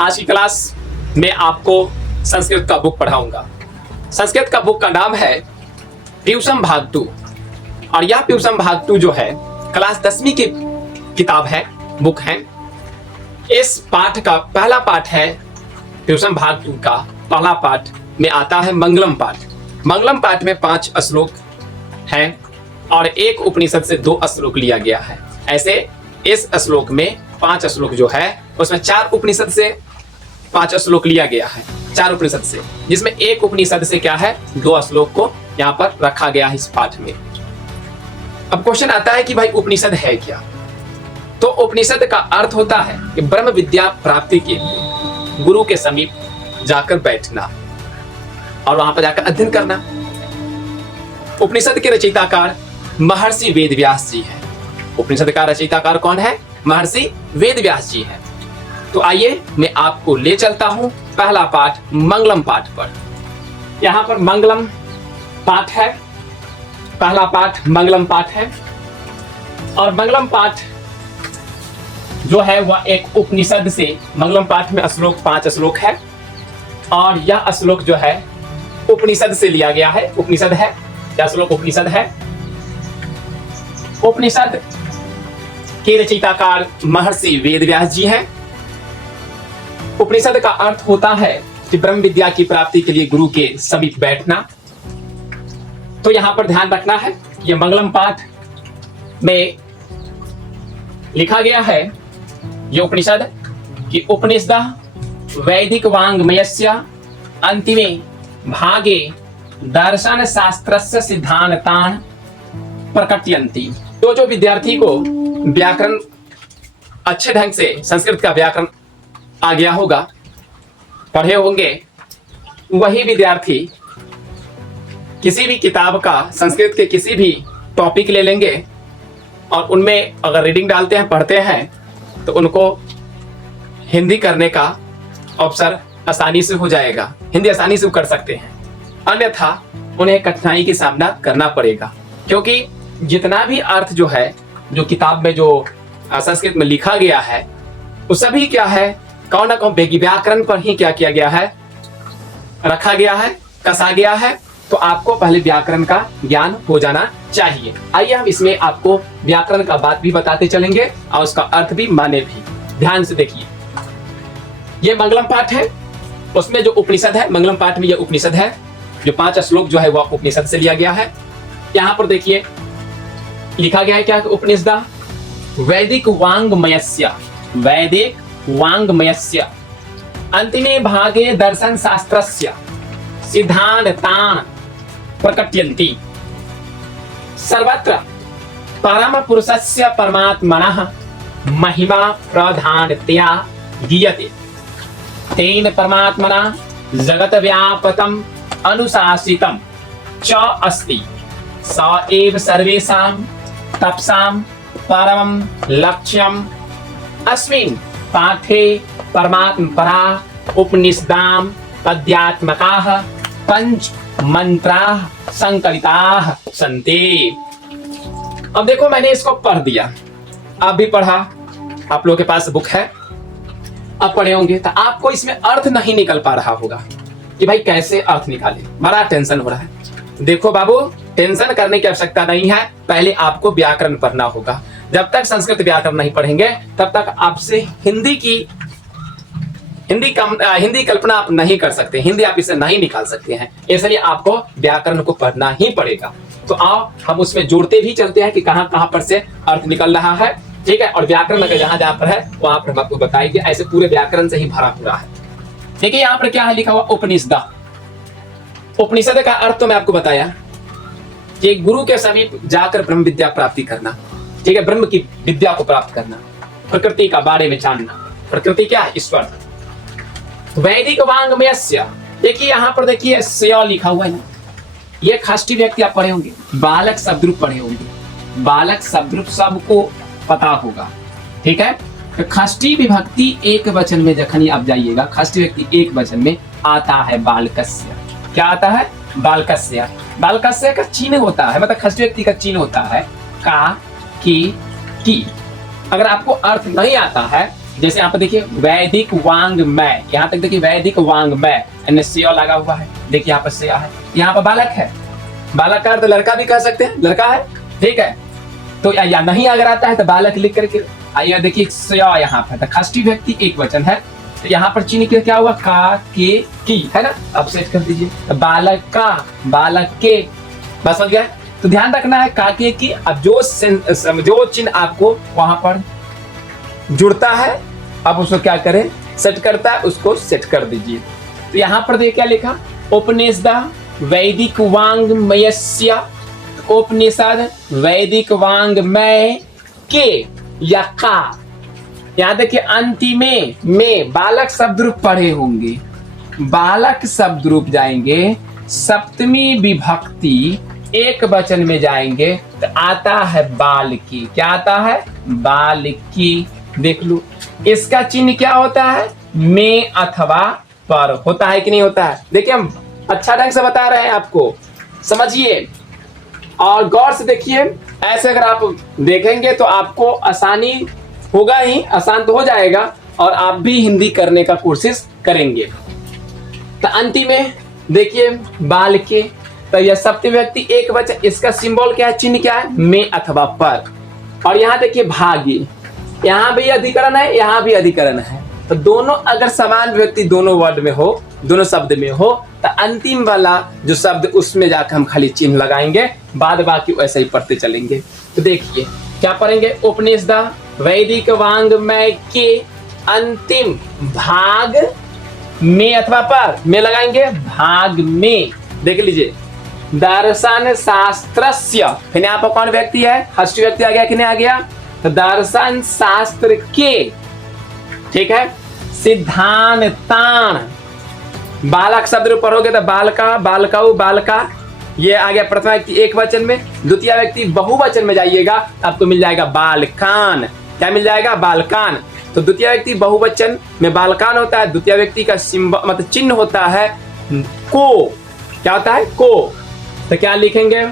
आज की क्लास में आपको संस्कृत का बुक पढ़ाऊंगा। संस्कृत का बुक का नाम है ट्यूशन भाग 2 और यह ट्यूशन भाग 2 जो है क्लास 10वीं की किताब है, बुक है। इस पाठ का पहला पाठ है, ट्यूशन भाग 2 का पहला पाठ में आता है मंगलम पाठ। मंगलम पाठ में 5 श्लोक है और एक उपनिषद से 2 श्लोक लिया गया है। ऐसे इस श्लोक में 5 श्लोक जो है उसमें 4 उपनिषद से 5 श्लोक लिया गया है, 4 उपनिषद से, जिसमें एक उपनिषद से क्या है 2 श्लोक को यहाँ पर रखा गया है इस पाठ में। अब क्वेश्चन आता है कि भाई उपनिषद है क्या? तो उपनिषद का अर्थ होता है कि ब्रह्म विद्या प्राप्ति के लिए गुरु के समीप जाकर बैठना और वहां पर जाकर अध्ययन करना। उपनिषद के रचयिताकार महर्षि वेदव्यास जी हैं। उपनिषद का रचयिताकार कौन है? महर्षि वेदव्यास जी हैं। तो आइए मैं आपको ले चलता हूं पहला पाठ मंगलम पाठ पर। यहां पर मंगलम पाठ है, पहला पाठ मंगलम पाठ है और मंगलम पाठ जो है वह एक उपनिषद से, मंगलम पाठ में श्लोक 5 श्लोक है और यह श्लोक जो है उपनिषद से लिया गया है। उपनिषद है, यह श्लोक उपनिषद है। उपनिषद के रचयिताकार महर्षि वेदव्यास जी हैं। उपनिषद का अर्थ होता है कि ब्रह्म विद्या की प्राप्ति के लिए गुरु के समीप बैठना। तो यहां पर ध्यान रखना है, यह मंगलम पाठ में लिखा गया है यह उपनिषद कि उपनिषद वैदिक वाङ्मयस्य अंतिमे भागे दर्शन शास्त्रस्य सिद्धांतान् प्रकटयन्ति। तो जो विद्यार्थी को व्याकरण अच्छे ढंग से, संस्कृत का व्याकरण आ गया होगा, पढ़े होंगे, वही विद्यार्थी किसी भी किताब का, संस्कृत के किसी भी टॉपिक ले लेंगे और उनमें अगर रीडिंग डालते हैं, पढ़ते हैं, तो उनको हिंदी करने का अवसर आसानी से हो जाएगा। हिंदी आसानी से कर सकते हैं, अन्यथा उन्हें कठिनाई का सामना करना पड़ेगा, क्योंकि जितना भी अर्थ जो है, जो किताब में जो संस्कृत में लिखा गया है, वो सभी क्या है, कौन ना कौन व्याकरण पर ही क्या किया गया है, रखा गया है, कसा गया है। तो आपको पहले व्याकरण का ज्ञान हो जाना चाहिए। आइए हम इसमें आपको व्याकरण का बात भी बताते चलेंगे और उसका अर्थ भी, माने भी। ध्यान से देखिए, ये मंगलम पाठ है, उसमें जो उपनिषद है, मंगलम पाठ में यह उपनिषद है, जो 5 श्लोक जो है वह उपनिषद से लिया गया है। यहाँ पर देखिए लिखा गया है क्या? उपनिषद वैदिक वाङ्मयस्य, वैदिक वाङ्मयस्य अंतिमे भागे दर्शन शास्त्रस्य सिद्धांतान् प्रकटयन्ति। सर्वत्र परम पुरुषस्य परमात्मनः महिमा प्रधानतया गीयते। तेन परमात्मना जगत व्यापकम् अनुशासितं च अस्ति। स एव सर्वेषां तपसां परमं लक्ष्यम्। अस्मिन् पाठे परमात्मपरा उपनिषदां पद्यात्मकाः 5 मंत्राः संकलिताः सन्ति। अब देखो, मैंने इसको पढ़ दिया, आप भी पढ़ा, आप लोगों के पास बुक है, अब पढ़े होंगे, तो आपको इसमें अर्थ नहीं निकल पा रहा होगा कि भाई कैसे अर्थ निकाले। बड़ा टेंशन हो रहा है। देखो बाबू, टेंशन करने की आवश्यकता नहीं है, पहले आपको व्याकरण पढ़ना होगा। जब तक संस्कृत व्याकरण नहीं पढ़ेंगे तब तक आपसे हिंदी कल्पना आप नहीं कर सकते, हिंदी आप इसे नहीं निकाल सकते हैं। इसलिए आपको व्याकरण को पढ़ना ही पड़ेगा। तो आओ हम उसमें जोड़ते भी चलते हैं कि कहाँ कहाँ पर से अर्थ निकल रहा है, ठीक है। और व्याकरण अगर जहां जहां पर है वहां पर हम आपको बताएंगे, ऐसे पूरे व्याकरण से ही भरा पूरा है। देखिए यहाँ पर क्या है लिखा हुआ, उपनिषद। उपनिषद का अर्थ तो मैं आपको बताया कि गुरु के समीप जाकर ब्रह्म विद्या प्राप्ति करना, ठीक है, ब्रह्म की विद्या को प्राप्त करना, प्रकृति का बारे में जानना। प्रकृति क्या है? ईश्वर। वैदिक वाङ्मयस्य, देखिए यहाँ पर देखिए स्य लिखा हुआ है, ये खाष्टी व्यक्ति आप पढ़े होंगे, बालक शब्दरूप पढ़े होंगे, बालक शब्दरूप सबको पता होगा, ठीक है। तो खाष्टी विभक्ति एक वचन में जखनी आप जाइएगा, खाष्टी व्यक्ति एक वचन में आता है बालकस्य। क्या आता है? बालकस्य। बालकस्य का चिन्ह होता है, मतलब खाष्टी व्यक्ति का चिन्ह होता है का, की। अगर आपको अर्थ नहीं आता है जैसे यहाँ पर देखिए वैदिक वांग्मय, यहाँ तक देखिए वैदिक वांग्मय, एनएससीओ लगा हुआ है। देखिए यहाँ पर से है, यहाँ पर बालक है, बालक का अर्थ लड़का भी कह सकते हैं, लड़का है, ठीक है। तो या नहीं अगर आता है तो बालक लिख करके आइए देखिए यहाँ पर षष्ठी व्यक्ति एक वचन है, तो यहाँ पर चिन्ह क्या हुआ, का के की, है ना। अब सेट कर दीजिए, तो बालक का, बालक के, बस हो गया। तो ध्यान रखना है का के की। अब जो चिन्ह आपको वहां पर जुड़ता है, अब उसको क्या करें, सेट करता है, उसको सेट कर दीजिए। तो यहाँ पर देखिए क्या लिखा, उपनिषद वैदिक वांग्मयस्य, उपनिषद वैदिक वांग्मय के या का। यहाँ देखिए अंतिमे में बालक शब्द रूप पढ़े होंगे, बालक शब्द रूप जाएंगे, सप्तमी विभक्ति एक वचन में जाएंगे तो आता है बालकी। क्या आता है, बालकी। देख लो इसका चिन्ह क्या होता है, में अथवा पर होता है कि नहीं होता है। देखिए हम अच्छा ढंग से बता रहे हैं आपको, समझिए और गौर से देखिए। ऐसे अगर आप देखेंगे तो आपको आसानी होगा ही, आसान तो हो जाएगा और आप भी हिंदी करने का कोशिश करेंगे। तो अंतिम में देखिए बाल के, तो यह सप्तमी व्यक्ति एक वचन, इसका सिंबल क्या है, चिन्ह क्या है, में अथवा पर। और यहाँ देखिए भागी, यहाँ भी अधिकरण है, यहाँ भी अधिकरण है। तो दोनों अगर समान व्यक्ति दोनों वर्ड में हो, दोनों शब्द में हो, तो अंतिम वाला जो शब्द उसमें जाकर हम खाली चिन्ह लगाएंगे, बाद बाकी वैसे ही पढ़ते चलेंगे। तो देखिए क्या पढ़ेंगे, उपनिषद वैदिक वांग्मय के अंतिम भाग में अथवा पर, में लगाएंगे भाग में। देख लीजिए दर्शन शास्त्रस्य, फिर यहाँ पर कौन व्यक्ति है, षष्ठी व्यक्ति आ गया कि नहीं आ गया, तो दर्शन शास्त्र के, ठीक है, सिद्धांतान, बालक शब्द पढ़ोगे तो बालका, बालकाऊ, बालका, ये आ गया प्रथम व्यक्ति एक वचन में। द्वितीय व्यक्ति बहुवचन में जाइएगा आपको मिल जाएगा बालकान। क्या मिल जाएगा, बालकान। तो द्वितीय व्यक्ति बहुवचन में बालकान होता है, द्वितीय व्यक्ति का सिंबल मतलब चिन्ह होता है को। क्या होता है, को। तो क्या लिखेंगे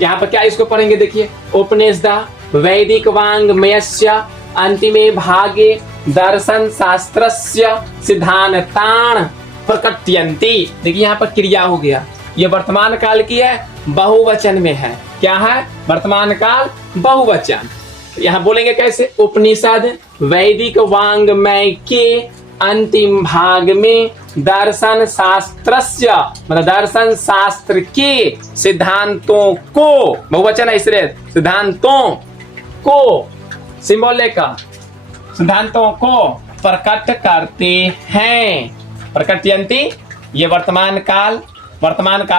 यहाँ पर, क्या इसको पढ़ेंगे, देखिए उपनिषद वैदिक वांग्मयस्य अंतिमे भागे दर्शन शास्त्रस्य सिद्धांतान प्रकटयन्ति। देखिए यहाँ पर क्रिया हो गया, ये वर्तमान काल की है, बहुवचन में है। क्या है, वर्तमान काल बहुवचन। यहाँ बोलेंगे कैसे, उपनिषद वैदिक वांग्मय के अंतिम भाग में दर्शन शास्त्रस्य मतलब दर्शन शास्त्र के सिद्धांतों को, बहुवचन है इसलिए, सिद्धांतों को सिंबल लेकर सिद्धांतों को प्रकट करते हैं। प्रकटयन्ति ये वर्तमान काल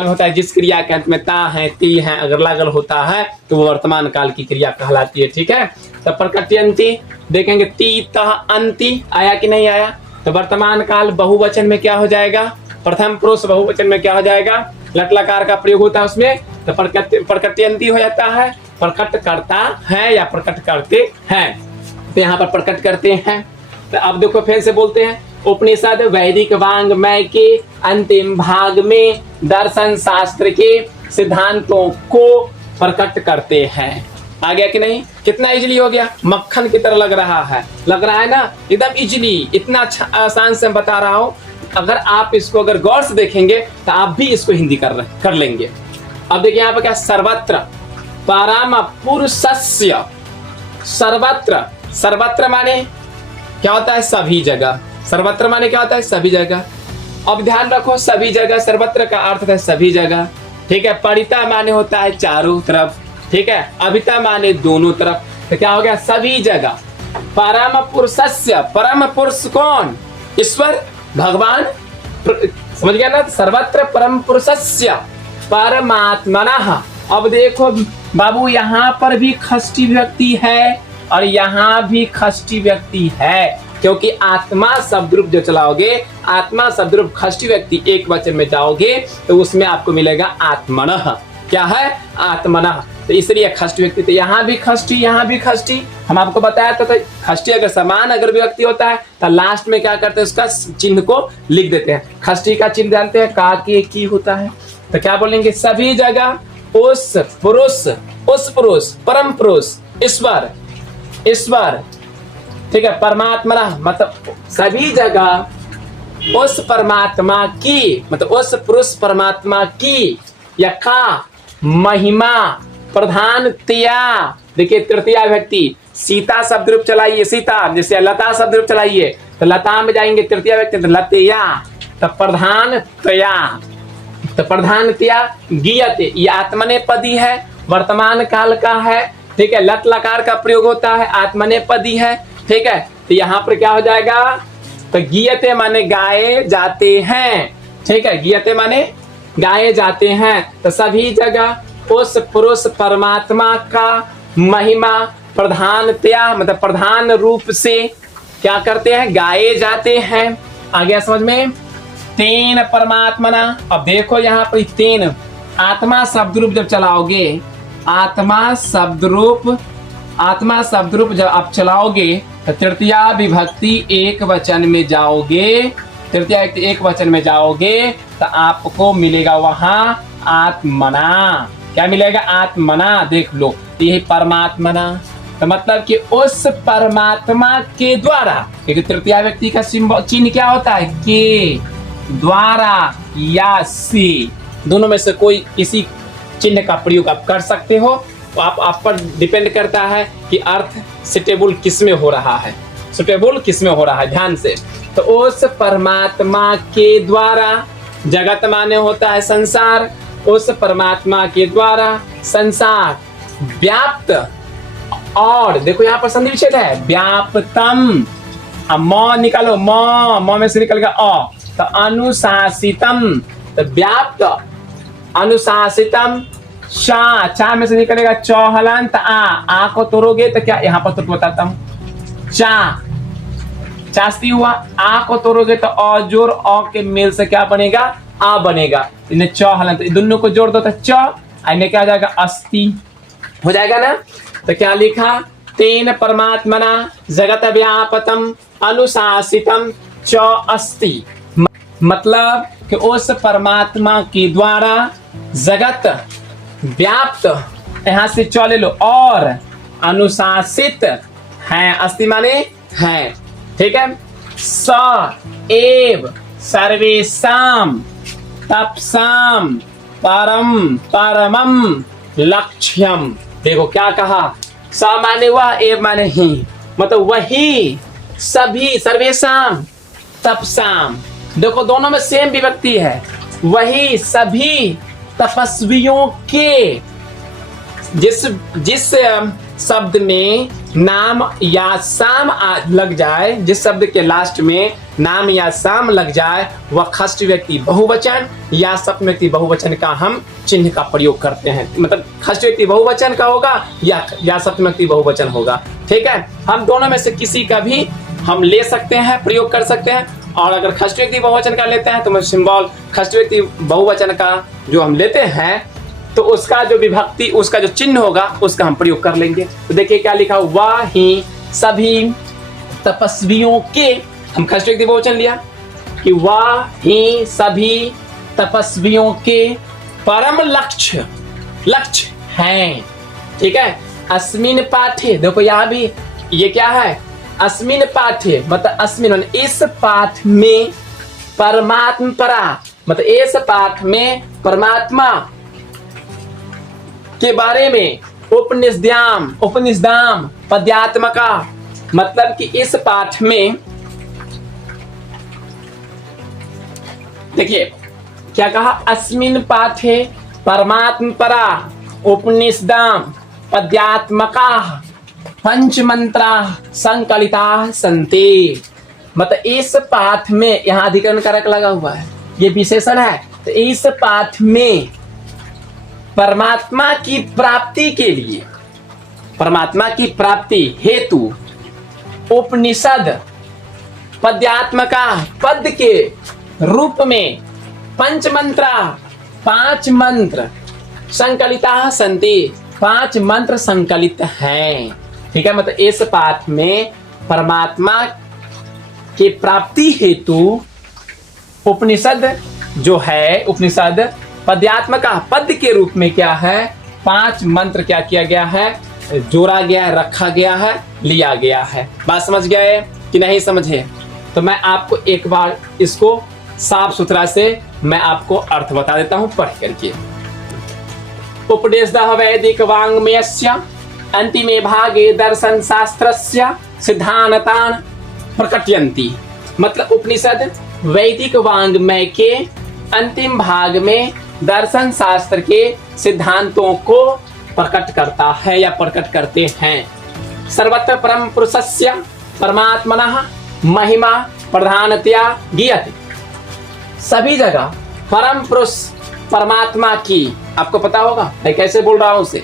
में होता है, जिस क्रिया के अंत में ता है, ती है, अगर लागल होता है तो वो वर्तमान काल की क्रिया कहलाती है, ठीक है। तो प्रकटयन्ति देखेंगे, ती तह अंति आया कि नहीं आया, तो वर्तमान काल बहुवचन में क्या हो जाएगा, प्रथम पुरुष बहुवचन में क्या हो जाएगा, लट लकार का प्रयोग होता है उसमें, तो प्रकटयन्ति हो जाता है, प्रकट करता है या प्रकट करते हैं। तो यहाँ पर प्रकट करते हैं। तो अब देखो फिर से बोलते हैं, उपनिषद वैदिक वांग्मय के अंतिम भाग में दर्शन शास्त्र के सिद्धांतों को प्रकट करते हैं। आ गया कि नहीं, कितना इजली हो गया, मक्खन की तरह लग रहा है ना, एकदम इजली, इतना आसान से बता रहा हूँ। अगर आप इसको अगर गौर से देखेंगे तो आप भी इसको हिंदी कर लेंगे। अब देखिए यहाँ पर क्या, सर्वत्र परम पुरुषस्य, सर्वत्र, सर्वत्र माने क्या होता है, सभी जगह। सर्वत्र माने क्या होता है, सभी जगह। अब ध्यान रखो, सभी जगह, सर्वत्र का अर्थ है सभी जगह, ठीक है। परिता माने होता है चारों तरफ, ठीक है। अभिता माने दोनों तरफ। तो क्या हो गया, सभी जगह। परम पुरुषस्य, परम पुरुष कौन, ईश्वर, भगवान, समझ गया ना। सर्वत्र परम पुरुषस्य परमात्मनः। अब देखो बाबू, यहाँ पर भी षष्ठी व्यक्ति है और यहाँ भी षष्ठी व्यक्ति है, क्योंकि आत्मा शब्द रूप जो चलाओगे, आत्मा शब्द रूप षष्ठी व्यक्ति एक वचन में जाओगे तो उसमें आपको मिलेगा आत्मनः। क्या है, आत्मनः। तो इसलिए षष्ठी व्यक्ति, तो यहाँ भी षष्ठी, यहाँ भी षष्ठी। हम आपको बताया था, षष्ठी अगर समान अगर व्यक्ति होता है तो लास्ट में क्या करते हैं, उसका चिन्ह को लिख देते हैं। षष्ठी का चिन्ह जानते हैं, का के की होता है। तो क्या बोलेंगे, सभी जगह उस पुरुष, परम पुरुष, ईश्वर, ईश्वर ठीक है, परमात्मा मतलब सभी जगह उस परमात्मा की, मतलब उस पुरुष परमात्मा की या का महिमा प्रधानतया। देखिए तृतीया व्यक्ति, सीता शब्द रूप चलाइए सीता, जैसे लता शब्द रूप चलाइए तो लता में जाएंगे तृतीया व्यक्ति तो लतया, तो प्रधानतया, तो प्रधानतया गीयते, ये आत्मनेपदी है, वर्तमान काल का है। ठीक है, लट लकार का प्रयोग होता है, आत्मनेपदी है। ठीक है, तो यहाँ पर क्या हो जाएगा, तो गीयते माने गाए जाते हैं। ठीक है, गीयते माने गाए जाते हैं। तो सभी जगह उस पुरुष परमात्मा का महिमा प्रधानतया मतलब प्रधान रूप से क्या करते हैं, गाए जाते हैं। आ गया समझ में। तेन परमात्मना, अब देखो यहाँ पर तेन आत्मा शब्द रूप जब चलाओगे, आत्मा शब्द रूप जब आप चलाओगे तो तृतीया विभक्ति एक वचन में जाओगे, तृतीया व्यक्ति एक वचन में जाओगे तो आपको मिलेगा वहां आत्मना। क्या मिलेगा, आत्मना। देख लो, यही परमात्मना, तो मतलब कि उस परमात्मा के द्वारा, क्योंकि तृतीया व्यक्ति का चिन्ह क्या होता है, के, द्वारा या से, दोनों में से कोई किसी चिन्ह का प्रयोग आप कर सकते हो। तो आप पर डिपेंड करता है कि अर्थ सुटेबल किस में हो रहा है, सुटेबल किस में हो रहा है, ध्यान से। तो उस परमात्मा के द्वारा, जगत माने होता है संसार, उस परमात्मा के द्वारा संसार व्याप्त, और देखो यहाँ पर संधि विच्छेद है, व्याप्तम, अब म निकालो, म में से निकल गया अ, तो अनुशासितम, तो व्याप्त अनुशासितम, चा में से निकलेगा चौहलंत आ को तोड़ोगे तो क्या, यहाँ पर तो बताता हूँ, चास्ती हुआ, आ को तोड़ोगे तो अ जोड़ अ के मेल से क्या बनेगा, आ बनेगा। इन्हें चौहलंत, दोनों को जोड़ दो तो च, इन्हें क्या हो जाएगा, अस्थि हो जाएगा ना। तो क्या लिखा, तेन परमात्मना जगत व्यापतम अनुशासितम च अस्ति, मतलब कि उस परमात्मा के द्वारा जगत व्याप्त, यहां से चले लो, और अनुशासित है, अस्ति माने है। ठीक है, स एव सर्वेषां तपसाम परम परमम लक्ष्यम। देखो क्या कहा, स माने वह, एव माने ही, मतलब वही सभी, सर्वेषाम तपसाम, देखो दोनों में सेम विभक्ति है, वही सभी तपस्वियों के, जिस शब्द में नाम या साम लग जाए, जिस शब्द के लास्ट में नाम या साम लग जाए, वह षष्ठी व्यक्ति बहुवचन या सप्तमी व्यक्ति बहुवचन का हम चिन्ह का प्रयोग करते हैं। मतलब षष्ठी व्यक्ति बहुवचन का होगा या सप्तमी व्यक्ति बहुवचन होगा। ठीक है, हम दोनों में से किसी का भी हम ले सकते हैं, प्रयोग कर सकते हैं। और अगर षष्ठी व्यक्ति बहुवचन का लेते हैं तो सिंबल षष्ठी व्यक्ति बहुवचन का जो हम लेते हैं तो उसका जो विभक्ति, उसका जो चिन्ह होगा उसका हम प्रयोग कर लेंगे। तो देखिए क्या लिखा, वह ही सभी तपस्वियों के, हम षष्ठी व्यक्ति बहुवचन लिया कि वह ही सभी तपस्वियों के परम लक्ष्य हैं। ठीक है, अस्मिन पाठे, देखो यहाँ भी ये क्या है, अस्मिन पाठे मतलब अस्मिन इस पाठ में, परमात्मा परा मतलब इस पाठ में परमात्मा के बारे में, उपनिषदाम पद्यात्मका, मतलब कि इस पाठ में, देखिए क्या कहा, अस्मिन पाठे परमात्मा परा उपनिषदाम पद्यात्मका पंचमंत्रा संकलिता संते, मतलब इस पाठ में, यहाँ अधिकरण कारक लगा हुआ है, ये विशेषण है। तो इस पाठ में परमात्मा की प्राप्ति के लिए, परमात्मा की प्राप्ति हेतु उपनिषद पद्यात्मका, पद के रूप में पंचमंत्रा, 5 मंत्र संकलिता संति, 5 मंत्र संकलित हैं। ठीक है, मतलब इस पाठ में परमात्मा की प्राप्ति हेतु उपनिषद जो है, उपनिषद पद्यात्मका, पद के रूप में क्या है, 5 मंत्र क्या किया गया है, जोड़ा गया है, रखा गया है, लिया गया है। बात समझ गए कि नहीं समझे? तो मैं आपको एक बार इसको साफ सुथरा से मैं आपको अर्थ बता देता हूं पढ़ करके। उपदेश वैदिक वाङ्मयस्य अंतिमे भागे दर्शन शास्त्रस्य सिद्धांतान् प्रकटयन्ति। मतलब उपनिषद वैदिक वाङ्मय के अंतिम भाग में दर्शन शास्त्र के सिद्धांतों को प्रकट करता है या प्रकट करते हैं। सर्वत्र परम पुरुषस्य परमात्मनः महिमा प्रधानतया गीयते। सभी जगह परम पुरुष परमात्मा की, आपको पता होगा मैं कैसे बोल रहा हूं उसे,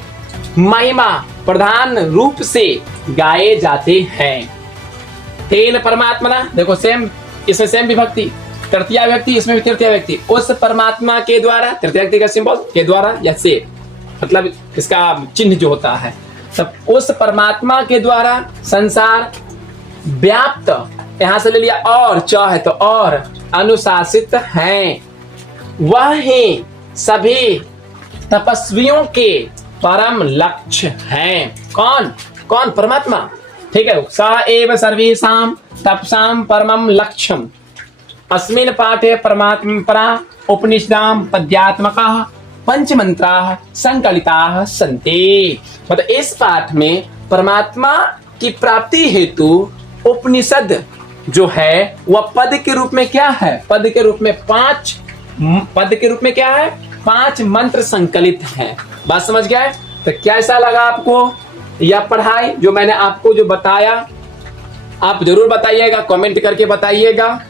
महिमा प्रधान रूप से गाए जाते हैं। तेन परमात्मना, देखो सेम, इसमें सेम विभक्ति, तृतीया व्यक्ति, इसमें भी तृतीया व्यक्ति। उस परमात्मा के द्वारा, तृतीया व्यक्ति का सिंबल के द्वारा या से, मतलब इसका चिन्ह जो होता है, तब उस परमात्मा के द्वारा संसार व्याप्त, यहां से ले लिया और, च है तो और, अनुशासित हैं। वह ही सभी तपस्वियों के परम लक्ष्य हैं। कौन? कौन? परमात्मा। ठीक है। स एव सर्वेषां तपसां परमं लक्ष्यम्। अस्मिन् पाठे परमात्मपरा उपनिषदां पद्यात्मकाः पंचमंत्राः संकलिताः सन्ति। मतलब इस पाठ में परमात्मा की प्राप्ति हेतु उपनिषद जो है वह पद के रूप में क्या है? पद के रूप में क्या है? 5 मंत्र संकलित हैं। बात समझ गए? तो कैसा लगा आपको यह पढ़ाई जो मैंने आपको जो बताया? आप जरूर बताइएगा, कमेंट करके बताइएगा।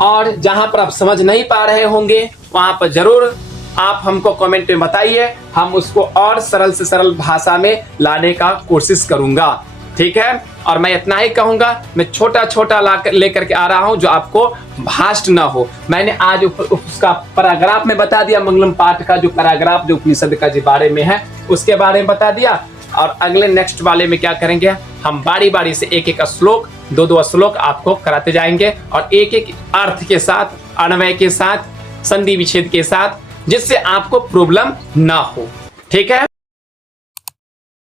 और जहां पर आप समझ नहीं पा रहे होंगे वहां पर जरूर आप हमको कमेंट में बताइए, हम उसको और सरल से सरल भाषा में लाने का कोशिश करूंगा। ठीक है। और मैं इतना ही कहूंगा, मैं छोटा छोटा लेकर के आ रहा हूं जो आपको भाष्ट ना हो। मैंने आज उसका पैराग्राफ में बता दिया, मंगलम पाठ का जो पैराग्राफ जो उपनिषद का जो बारे में है उसके बारे में बता दिया। और अगले नेक्स्ट वाले में क्या करेंगे, हम बारी बारी से एक एक श्लोक, 2-2 श्लोक आपको कराते जाएंगे और एक एक अर्थ के साथ, अन्वय के साथ, संधि विच्छेद के साथ, जिससे आपको प्रॉब्लम ना हो। ठीक है।